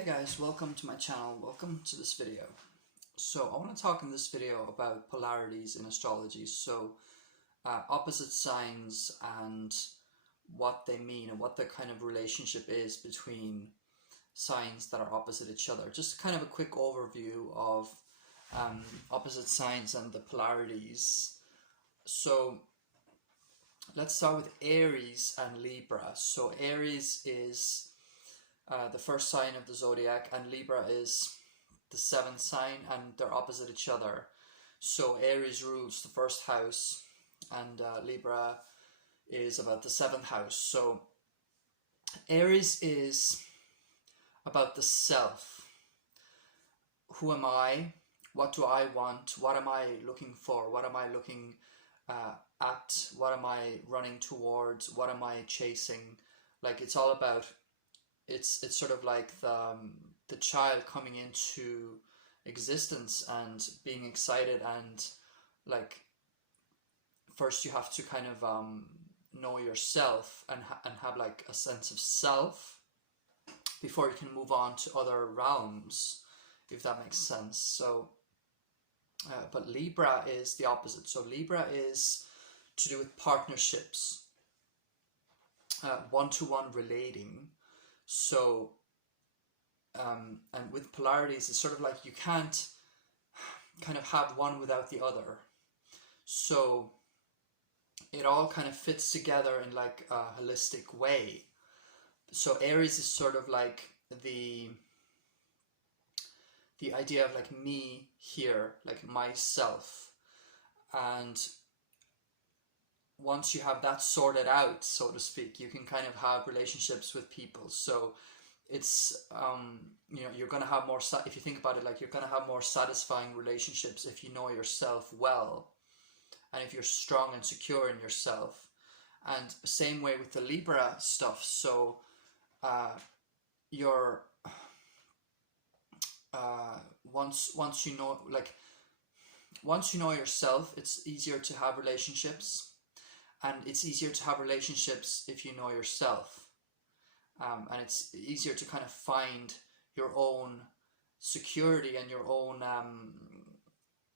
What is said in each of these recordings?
Hey guys, welcome to my channel, welcome to this video. So I want to talk in this video about polarities in astrology, so opposite signs and what they mean and what the kind of relationship is between signs that are opposite each other. Just kind of a quick overview of opposite signs and the polarities. So let's start with Aries and Libra. So Aries is the first sign of the zodiac, and Libra is the seventh sign, and they're opposite each other. So Aries rules the first house, and Libra is about the seventh house. So Aries is about the self. Who am I? What do I want? What am I looking for? What am I looking at? What am I running towards? What am I chasing? Like, it's all about, it's sort of like the child coming into existence and being excited, and like first you have to kind of know yourself and have like a sense of self before you can move on to other realms, if that makes sense. So but Libra is the opposite. So Libra is to do with partnerships, one-to-one relating. So and with polarities, it's sort of like you can't kind of have one without the other. So it all kind of fits together in like a holistic way. So Aries is sort of like the idea of like me here, like myself. And once you have that sorted out, so to speak, you can kind of have relationships with people. So it's you know, you're going to have more, if you think about it, like you're going to have more satisfying relationships if you know yourself well, and if you're strong and secure in yourself. And same way with the Libra stuff. So you're once you know, like once you know yourself, it's easier to have relationships. And it's easier to have relationships if you know yourself. And it's easier to kind of find your own security and your own,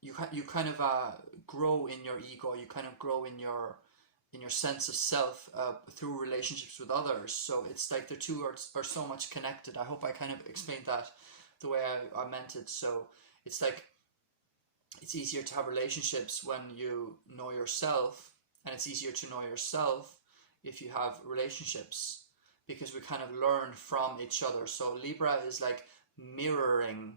you kind of grow in your ego, you kind of grow in your sense of self through relationships with others. So it's like the two are so much connected. I hope I kind of explained that the way I meant it. So it's like, it's easier to have relationships when you know yourself, and it's easier to know yourself if you have relationships, because we kind of learn from each other. So Libra is like mirroring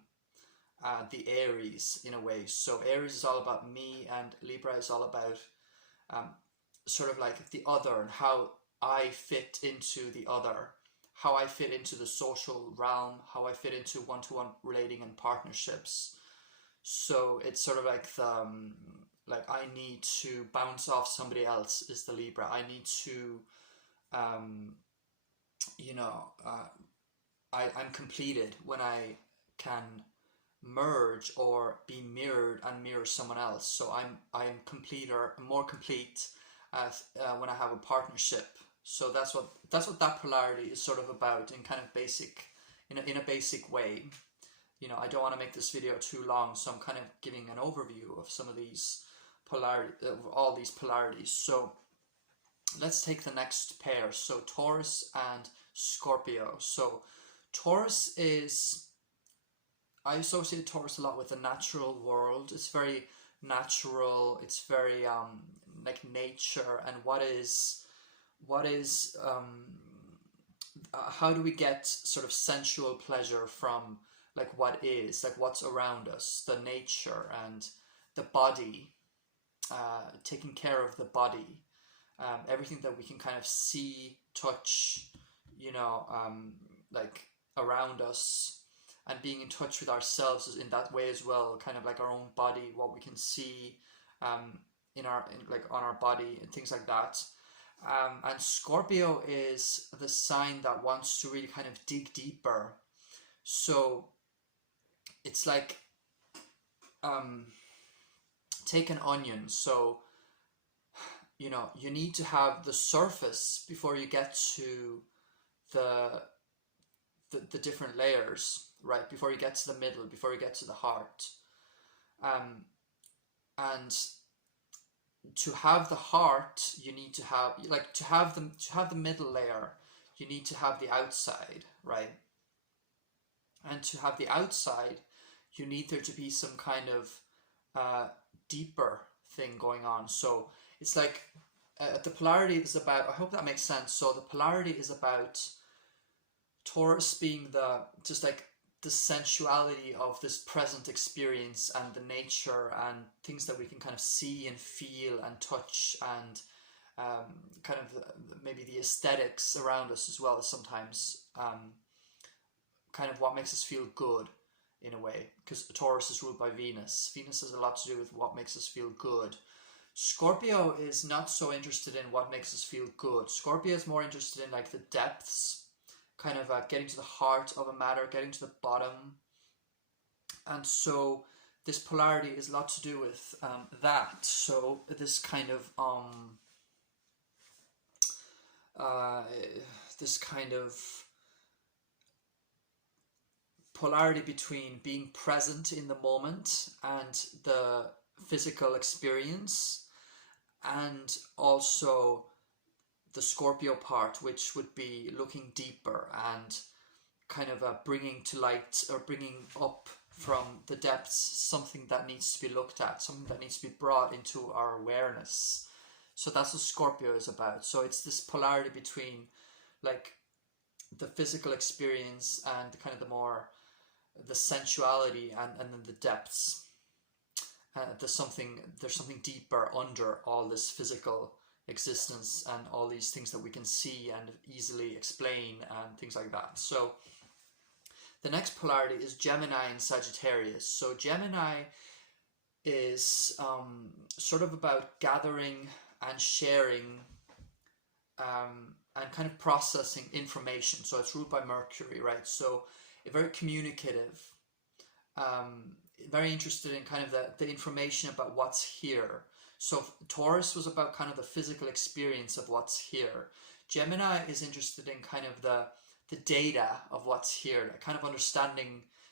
the Aries in a way. So Aries is all about me, and Libra is all about sort of like the other, and how I fit into the other, how I fit into the social realm, how I fit into one-to-one relating and partnerships. So it's sort of like the like I need to bounce off somebody else is the Libra. I need to you know, I'm completed when I can merge or be mirrored and mirror someone else. So I'm complete, or more complete when I have a partnership. So that's what that polarity is sort of about in kind of basic, in a basic way. You know, I don't want to make this video too long, so I'm kind of giving an overview of some of these all these polarities. So let's take the next pair. So Taurus and Scorpio. So Taurus is, I associate Taurus a lot with the natural world. It's very natural. It's very like nature, and what is how do we get sort of sensual pleasure from like what is, like what's around us, the nature and the body, taking care of the body, everything that we can kind of see, touch, you know, like around us, and being in touch with ourselves in that way as well, kind of like our own body, what we can see like on our body and things like that. And Scorpio is the sign that wants to really kind of dig deeper. So it's like take an onion. So you know, you need to have the surface before you get to the the different layers, right? Before you get to the middle, before you get to the heart. And to have the heart, you need to have, like, to have the middle layer, you need to have the outside, right? And to have the outside, you need there to be some kind of deeper thing going on. So it's like the polarity is about, I hope that makes sense. So the polarity is about Taurus being just like the sensuality of this present experience and the nature and things that we can kind of see and feel and touch, and kind of maybe the aesthetics around us as well as sometimes, kind of what makes us feel good in a way, because Taurus is ruled by Venus. Venus has a lot to do with what makes us feel good. Scorpio is not so interested in what makes us feel good. Scorpio is more interested in like the depths, kind of getting to the heart of a matter, getting to the bottom. And so this polarity is a lot to do with that. So this kind of polarity between being present in the moment and the physical experience, and also the Scorpio part, which would be looking deeper and kind of bringing to light, or bringing up from the depths, something that needs to be looked at, something that needs to be brought into our awareness. So that's what Scorpio is about. So it's this polarity between like the physical experience and kind of the sensuality, and then the depths. There's something deeper under all this physical existence and all these things that we can see and easily explain and things like that. So the next polarity is Gemini and Sagittarius. So Gemini is sort of about gathering and sharing and kind of processing information. So it's ruled by Mercury, right? So very communicative, very interested in kind of the information about what's here. So Taurus was about kind of the physical experience of what's here. Gemini is interested in kind of the data of what's here, like kind of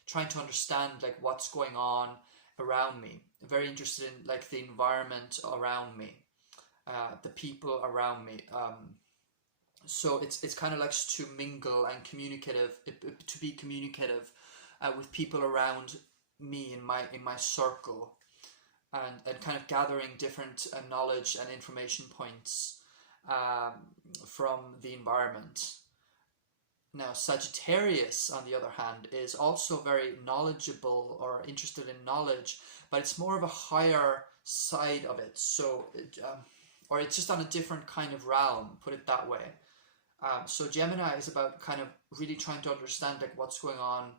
trying to understand like what's going on around me. Very interested in like the environment around me, the people around me. So it's kind of like to mingle and to be communicative with people around me in my circle. And kind of gathering different knowledge and information points from the environment. Now, Sagittarius, on the other hand, is also very knowledgeable or interested in knowledge, but it's more of a higher side of it. So, or it's just on a different kind of realm, put it that way. So Gemini is about kind of really trying to understand like what's going on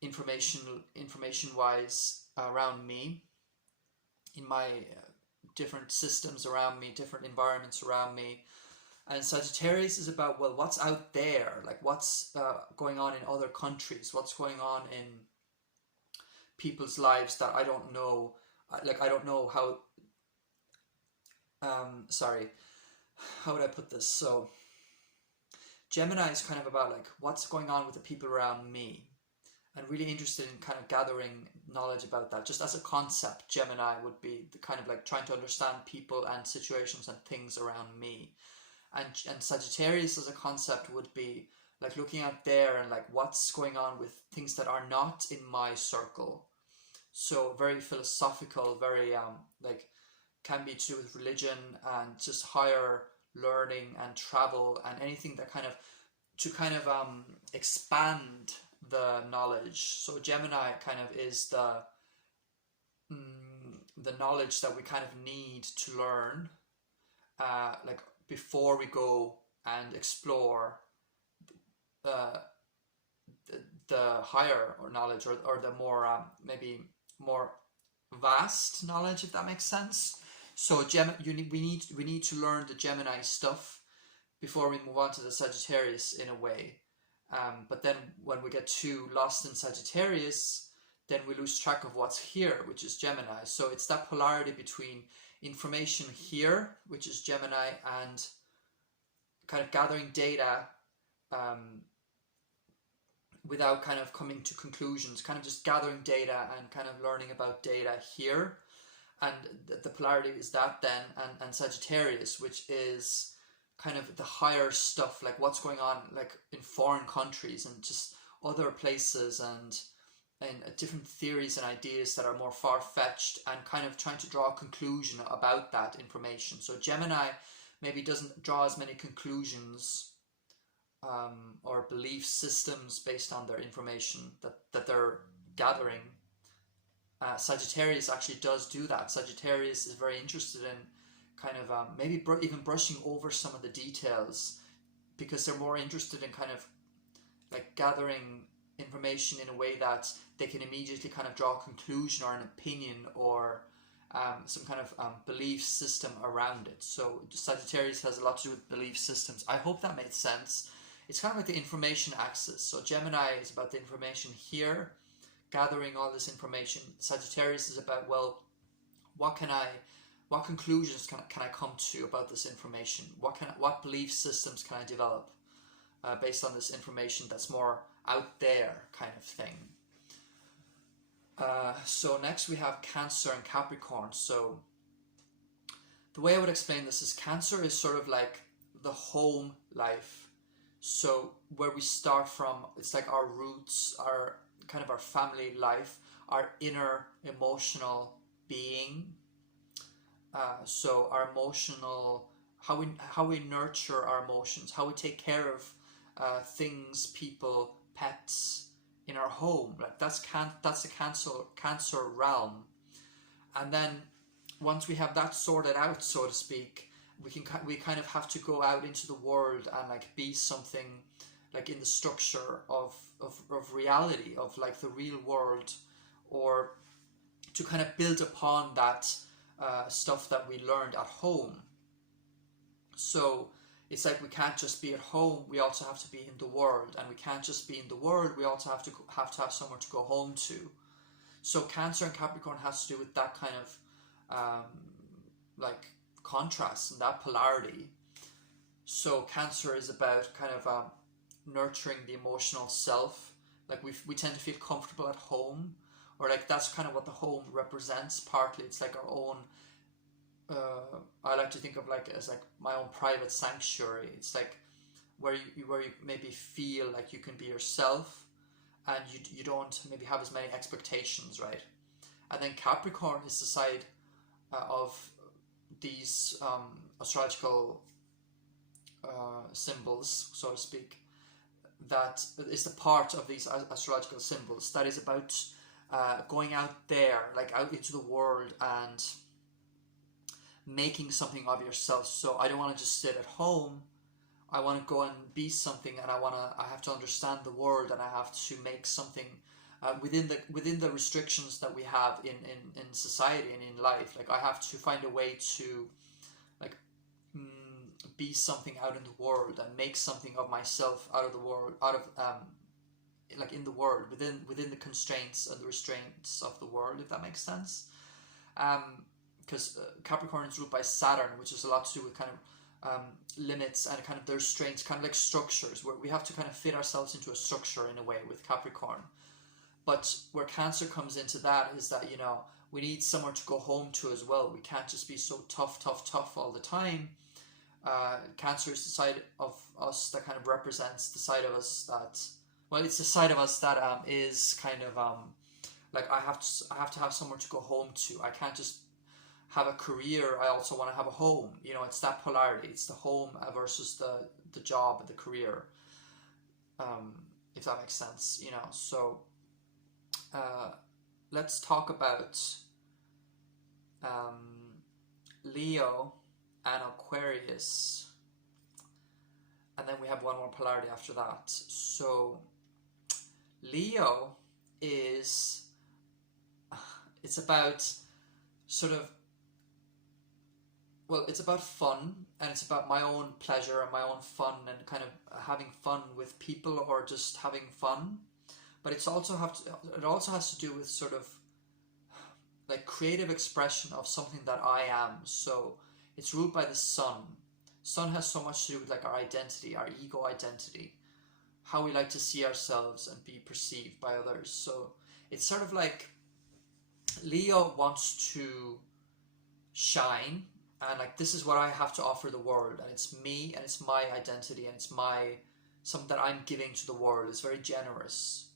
information-wise around me, in my different systems around me, different environments around me. And Sagittarius is about, well, what's out there, like what's going on in other countries, what's going on in people's lives that I don't know. Like I don't know how, how would I put this? So Gemini is kind of about like what's going on with the people around me, and really interested in kind of gathering knowledge about that. Just as a concept, Gemini would be the kind of like trying to understand people and situations and things around me. And Sagittarius as a concept would be like looking out there and like what's going on with things that are not in my circle. So very philosophical, very like can be to do with religion and just higher learning and travel and anything that kind of expand the knowledge. So Gemini kind of is the knowledge that we kind of need to learn, like before we go and explore the higher knowledge, or the more maybe more vast knowledge, if that makes sense. So we need to learn the Gemini stuff before we move on to the Sagittarius in a way. But then when we get too lost in Sagittarius, then we lose track of what's here, which is Gemini. So it's that polarity between information here, which is Gemini, and kind of gathering data without kind of coming to conclusions, kind of just gathering data and kind of learning about data here. And the polarity is that then, and Sagittarius, which is kind of the higher stuff, like what's going on like in foreign countries and just other places, and different theories and ideas that are more far-fetched, and kind of trying to draw a conclusion about that information. So Gemini maybe doesn't draw as many conclusions or belief systems based on their information that they're gathering. Sagittarius actually does do that. Sagittarius is very interested in kind of maybe even brushing over some of the details, because they're more interested in kind of like gathering information in a way that they can immediately kind of draw a conclusion or an opinion or some kind of belief system around it. So Sagittarius has a lot to do with belief systems. I hope that made sense. It's kind of like the information axis. So Gemini is about the information here, gathering all this information. Sagittarius is about, well, what conclusions can I come to about this information? What belief systems can I develop based on this information that's more out there kind of thing. So next we have Cancer and Capricorn. So the way I would explain this is Cancer is sort of like the home life. So where we start from, it's like our roots, our kind of our family life, our inner emotional being. So our emotional, how we nurture our emotions, how we take care of things, people, pets in our home. Like that's the Cancer realm. And then once we have that sorted out, so to speak, we kind of have to go out into the world and like be something like in the structure of reality, of like the real world, or to kind of build upon that stuff that we learned at home. So it's like we can't just be at home, we also have to be in the world, and we can't just be in the world, we also have to have somewhere to go home to. So Cancer and Capricorn has to do with that kind of like contrast and that polarity. So Cancer is about kind of nurturing the emotional self. Like we tend to feel comfortable at home, or like that's kind of what the home represents partly. It's like our own, I like to think of like as like my own private sanctuary. It's like where you maybe feel like you can be yourself, and you don't maybe have as many expectations, right? And then Capricorn is the side of these astrological symbols, so to speak, that is the part of these astrological symbols that is about going out there, like out into the world and making something of yourself. So I don't want to just sit at home. I want to go and be something, and I have to understand the world, and I have to make something within the restrictions that we have in society and in life. Like I have to find a way to like be something out in the world and make something of myself out of the world, like in the world, within the constraints and the restraints of the world, if that makes sense. Because Capricorn is ruled by Saturn, which has a lot to do with kind of limits and kind of their restraints, kind of like structures, where we have to kind of fit ourselves into a structure in a way with Capricorn. But where Cancer comes into that is that, you know, we need somewhere to go home to as well. We can't just be so tough all the time. Cancer is the side of us that kind of represents the side of us that, well, it's the side of us that is kind of like I have to have somewhere to go home to. I can't just have a career. I also want to have a home. You know, it's that polarity. It's the home versus the job and the career. If that makes sense, you know. So let's talk about Leo and Aquarius, and then we have one more polarity after that. So Leo is, it's about sort of, well, it's about fun, and it's about my own pleasure and my own fun and kind of having fun with people or just having fun. But it also has to do with sort of like creative expression of something that I am. So it's ruled by the sun. Sun has so much to do with like our identity, our ego identity. how we like to see ourselves and be perceived by others. So it's sort of like Leo wants to shine, and like, this is what I have to offer the world, and it's me, and it's my identity, and it's something that I'm giving to the world. It's very generous.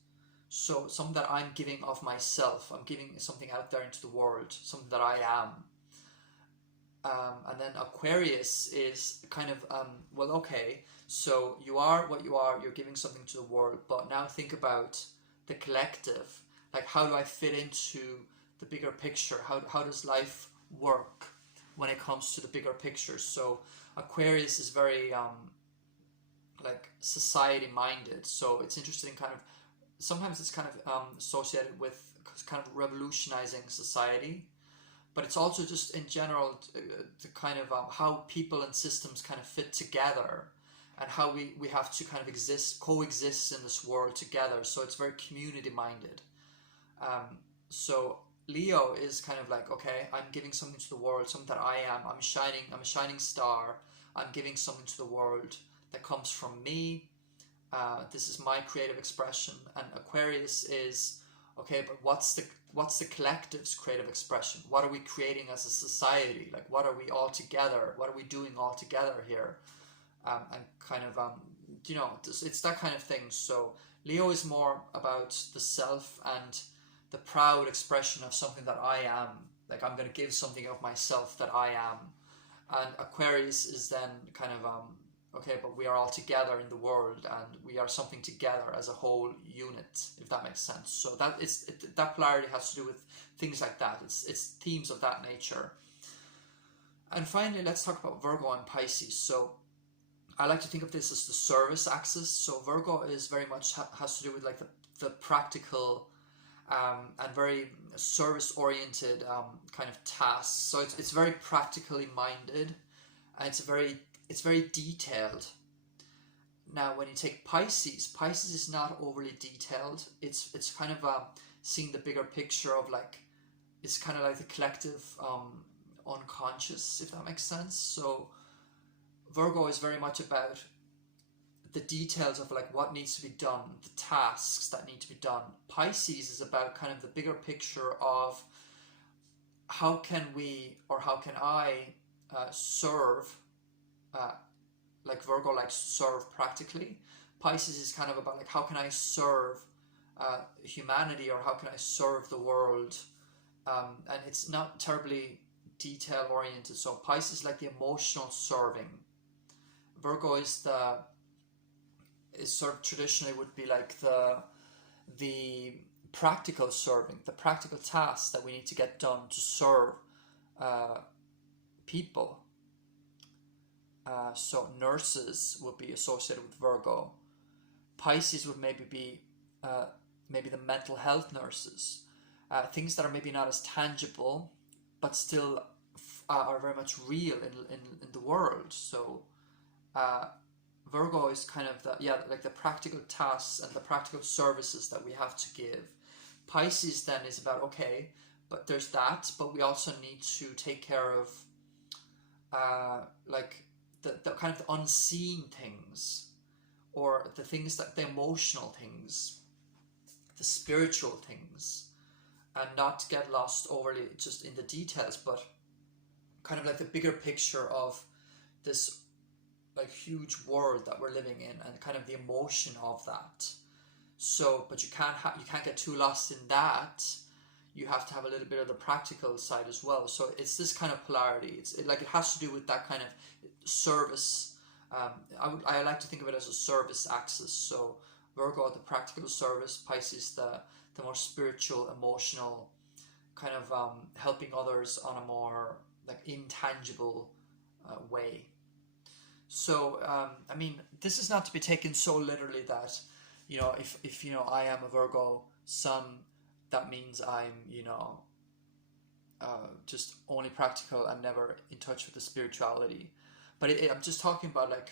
So something that I'm giving of myself, I'm giving something out there into the world, something that I am. And then Aquarius is kind of, well, okay, so you are what you are, you're giving something to the world, but now think about the collective. Like, how do I fit into the bigger picture? How does life work when it comes to the bigger picture? So Aquarius is very like society minded. So it's interesting, kind of, sometimes it's kind of associated with kind of revolutionizing society, but it's also just in general the kind of how people and systems kind of fit together, and how we have to kind of coexist in this world together. So it's very community minded. So Leo is kind of like, okay, I'm giving something to the world, something that I am. I'm a shining star. I'm giving something to the world that comes from me. This is my creative expression. And Aquarius is, okay, but what's the collective's creative expression? What are we creating as a society? Like, what are we all together? What are we doing all together here? And kind of, you know, it's that kind of thing. So Leo is more about the self and the proud expression of something that I am. Like, I'm going to give something of myself that I am. And Aquarius is then kind of, okay, but we are all together in the world, and we are something together as a whole unit, if that makes sense. So that polarity has to do with things like that. It's themes of that nature. And finally, let's talk about Virgo and Pisces. So I like to think of this as the service axis. So Virgo is very much has to do with like the practical and very service-oriented kind of tasks. So it's very practically minded, and it's very detailed. Now, when you take Pisces is not overly detailed. It's kind of seeing the bigger picture of, like, it's kind of like the collective unconscious, if that makes sense. So Virgo is very much about the details of like what needs to be done, the tasks that need to be done. Pisces is about kind of the bigger picture of how can we, or how can I serve, like Virgo likes to serve practically. Pisces is kind of about like, how can I serve humanity, or how can I serve the world, and it's not terribly detail oriented. So Pisces is like the emotional serving. Virgo is sort of traditionally would be like the practical serving, the practical tasks that we need to get done to serve people. So nurses would be associated with Virgo. Pisces would maybe be maybe the mental health nurses, things that are maybe not as tangible, but still are very much real in the world. So Virgo is kind of like the practical tasks and the practical services that we have to give. Pisces then is about, okay, but there's that, but we also need to take care of like the kind of the unseen things, or the things that the emotional things, the spiritual things, and not get lost overly just in the details, but kind of like the bigger picture of this like huge world that we're living in, and kind of the emotion of that. So, but you can't get too lost in that. You have to have a little bit of the practical side as well. So it's this kind of polarity. It has to do with that kind of service. I like to think of it as a service axis. So Virgo, the practical service; Pisces, the more spiritual, emotional, kind of helping others on a more like intangible way. So I mean, this is not to be taken so literally that, you know, if you know, I am a Virgo sun, that means I'm, you know, just only practical and never in touch with the spirituality. But I'm just talking about like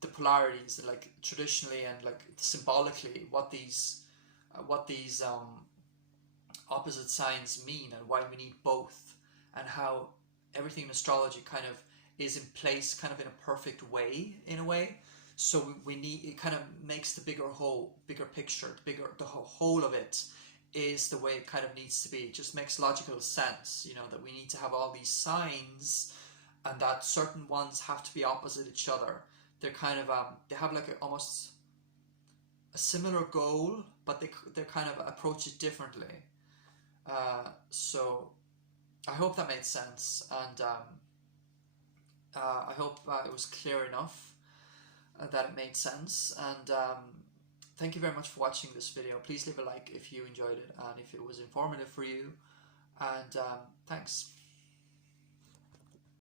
the polarities, and like traditionally and like symbolically what these opposite signs mean, and why we need both, and how everything in astrology kind of is in place kind of in a perfect way, in a way. So we need, it kind of makes the bigger whole, bigger picture, the whole of it is the way it kind of needs to be. It just makes logical sense, you know, that we need to have all these signs, and that certain ones have to be opposite each other. They're kind of they have like almost a similar goal, but they kind of approach it differently. So I hope that made sense, and I hope it was clear enough that it made sense. And thank you very much for watching this video. Please leave a like if you enjoyed it and if it was informative for you. And thanks.